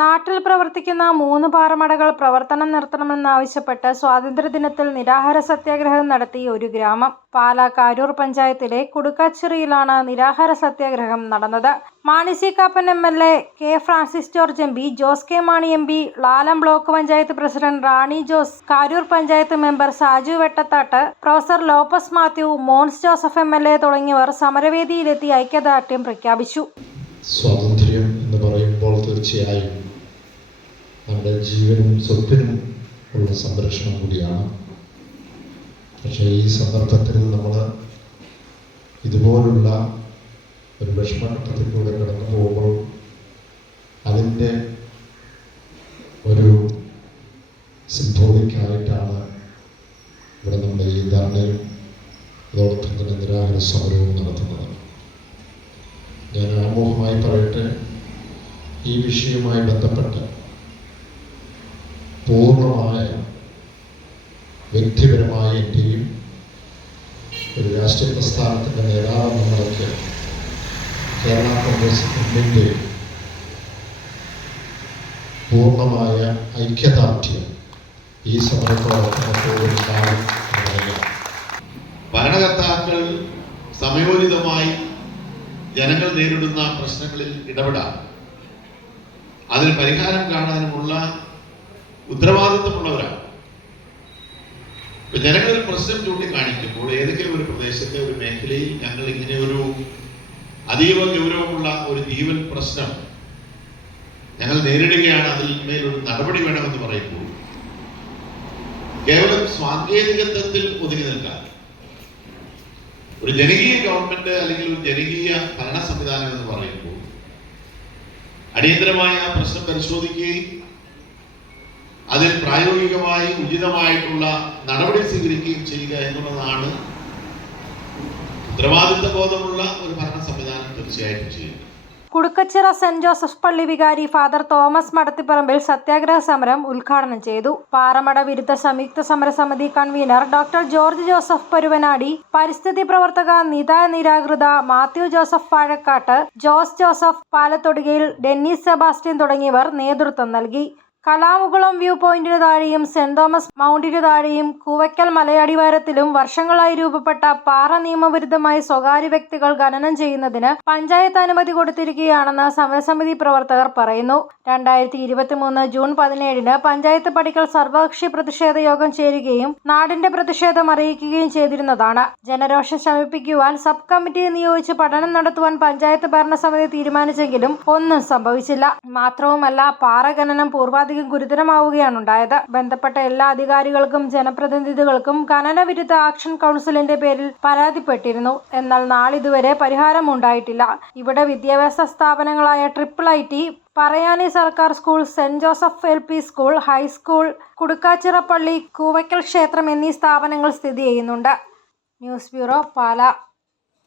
നാട്ടിൽ പ്രവർത്തിക്കുന്ന മൂന്ന് പാറമടകൾ പ്രവർത്തനം നിർത്തണമെന്നാവശ്യപ്പെട്ട് സ്വാതന്ത്ര്യദിനത്തിൽ നിരാഹാര സത്യാഗ്രഹം നടത്തി ഒരു ഗ്രാമം. പാലാ കാരൂർ പഞ്ചായത്തിലെ കുടുക്കാച്ചിറിയിലാണ് നിരാഹാര സത്യാഗ്രഹം നടന്നത്. Mani M L A K Francis George M P Jose K Mani M P Lalam block panchayat president Rani Jose Karoor panchayat member Saju Vettathatt professor Lopez Mathew Mons Joseph M L A തുടങ്ങിയവർ സമരവേദിയിലെത്തി ഐക്യദാർഢ്യം പ്രഖ്യാപിച്ചു. സ്വാതന്ത്ര്യം എന്ന് പറയുമ്പോൾ തീർച്ചയായും നമ്മുടെ ജീവനും സ്വത്തിനും ഉള്ള സംരക്ഷണം കൂടിയാണ്. പക്ഷേ ഈ സന്ദർഭത്തിൽ നമ്മൾ ഇതുപോലുള്ള ഒരു വിഷമഘട്ടത്തിലൂടെ കടന്നു പോകുമ്പോൾ അതിന്റെ ഒരു സിംബോളിക്കായിട്ടാണ് ഇവിടെ നമ്മുടെ ഈ ധർണയും അതോടൊപ്പം തന്നെ നിരാഹാര സമരവും നടത്തുന്നത്. ഞാൻ ആമുഖമായി പറയട്ടെ ഈ വിഷയവുമായി ബന്ധപ്പെട്ട് പൂർണമായ വ്യക്തിപരമായ എന്റെയും ഒരു രാഷ്ട്രീയ പ്രസ്ഥാനത്തിന്റെ നേതാവെന്ന നിലയ്ക്ക് കേരള കോൺഗ്രസ് എമ്മിന്റെ പൂർണമായ ഐക്യദാർഢ്യം ഈ എന്നറിയാം ഭരണകർത്താക്കൾ സമയോചിതമായി ജനങ്ങൾ നേരിടുന്ന പ്രശ്നങ്ങളിൽ ഇടപെടാം. അതിന് പരിഹാരം കാണാനുമുള്ള ഉത്തരവാദിത്വമുള്ളവരാണ്. ജനങ്ങൾ ഒരു പ്രശ്നം ചൂണ്ടിക്കാണിക്കുമ്പോൾ ഏതെങ്കിലും ഒരു പ്രദേശത്തെ ഒരു മേഖലയിൽ ഞങ്ങൾ ഇങ്ങനെ ഒരു അതീവ ഗൗരവമുള്ള ഒരു ജീവൻ പ്രശ്നം ഞങ്ങൾ നേരിടുകയാണ് അതിൽ മേലൊരു നടപടി വേണമെന്ന് പറയുമ്പോൾ കേവലം സാങ്കേതികത്വത്തിൽ ഒതുങ്ങി നിൽക്കാൻ ഒരു ജനകീയ ഗവൺമെന്റ് അല്ലെങ്കിൽ ഒരു ജനകീയ ഭരണ സംവിധാനം എന്ന് പറയുമ്പോൾ അടിയന്തരമായ പ്രശ്നം പരിശോധിക്കുകയും അതിൽ പ്രായോഗികമായി ഉചിതമായിട്ടുള്ള നടപടി സ്വീകരിക്കുകയും ചെയ്യുക എന്നുള്ളതാണ് ഉത്തരവാദിത്ത ബോധമുള്ള ഒരു ഭരണ സംവിധാനം തീർച്ചയായിട്ടും ചെയ്യുന്നത് കുടുക്കച്ചിറ സെന്റ് ജോസഫ് പള്ളി വികാരി ഫാദർ തോമസ് മടത്തിപ്പറമ്പിൽ സത്യാഗ്രഹ സമരം ഉദ്ഘാടനം ചെയ്തു. പാറമട വിരുദ്ധ സംയുക്ത സമരസമിതി കൺവീനർ ഡോക്ടർ ജോർജ് ജോസഫ് പരുവനാടി പരിസ്ഥിതി പ്രവർത്തക നിത നിരാകൃത മാത്യു ജോസഫ് വാഴക്കാട്ട് ജോസ് ജോസഫ് പാലത്തൊടുകയിൽ ഡെന്നിസ് സെബാസ്റ്റ്യൻ തുടങ്ങിയവർ നേതൃത്വം നൽകി. കലാമുകുളം വ്യൂ പോയിന്റിന് താഴെയും സെന്റ് തോമസ് മൗണ്ടിന് താഴെയും കൂവയ്ക്കൽ മലയടിവാരത്തിലും വർഷങ്ങളായി രൂപപ്പെട്ട പാറ നിയമവിരുദ്ധമായി സ്വകാര്യ വ്യക്തികൾ ഖനനം ചെയ്യുന്നതിന് പഞ്ചായത്ത് അനുമതി കൊടുത്തിരിക്കുകയാണെന്ന് സമരസമിതി പ്രവർത്തകർ പറയുന്നു. രണ്ടായിരത്തി ഇരുപത്തിമൂന്ന് ജൂൺ പതിനേഴിന് പഞ്ചായത്ത് പടിക്കൽ സർവകക്ഷി പ്രതിഷേധ യോഗം ചേരുകയും നാടിന്റെ പ്രതിഷേധം അറിയിക്കുകയും ചെയ്തിരുന്നതാണ്. ജനരോഷം ശമിപ്പിക്കുവാൻ സബ് കമ്മിറ്റി നിയോഗിച്ച് പഠനം നടത്തുവാൻ പഞ്ചായത്ത് ഭരണസമിതി തീരുമാനിച്ചെങ്കിലും ഒന്നും സംഭവിച്ചില്ല. മാത്രവുമല്ല പാറ ഖനനം പൂർവാധികം ഗുരുതരമാവുകയാണ് ഉണ്ടായത്. ബന്ധപ്പെട്ട എല്ലാ അധികാരികൾക്കും ജനപ്രതിനിധികൾക്കും ഖനന വിരുദ്ധ ആക്ഷൻ കൗൺസിലിന്റെ പേരിൽ പരാതിപ്പെട്ടിരുന്നു. എന്നാൽ നാളിതുവരെ പരിഹാരം ഉണ്ടായിട്ടില്ല ഇവിടെ വിദ്യാഭ്യാസ സ്ഥാപനങ്ങളായ ട്രിപ്പിൾ ഐ ടി പറയാനി സർക്കാർ school saint Joseph L P school high school Kudakkachira പള്ളി കൂവയ്ക്കൽ ക്ഷേത്രം എന്നീ സ്ഥാപനങ്ങൾ സ്ഥിതി ചെയ്യുന്നുണ്ട്. News bureau Pala.